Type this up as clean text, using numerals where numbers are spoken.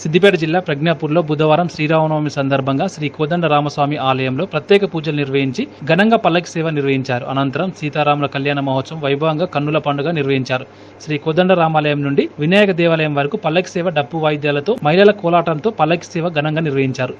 సిద్దిపేట జిల్లా ప్రజ్ఞాపూర్లో బుధవారం శ్రీరామనవమి సందర్భంగా శ్రీ కోదండరామస్వామి ఆలయంలో ప్రత్యేక పూజలు నిర్వహించి ఘనంగా పల్లకి సేవ నిర్వహించారు. అనంతరం సీతారాముల కళ్యాణ మహోత్సవం వైభవంగా కన్నుల పండుగ నిర్వహించారు. శ్రీ కోదండరామాలయం నుండి వినాయక దేవాలయం వరకు పల్లకి సేవ డప్పు వాయిద్యాలతో మహిళల కోలాటంతో పల్లకి సేవ ఘనంగా నిర్వహించారు.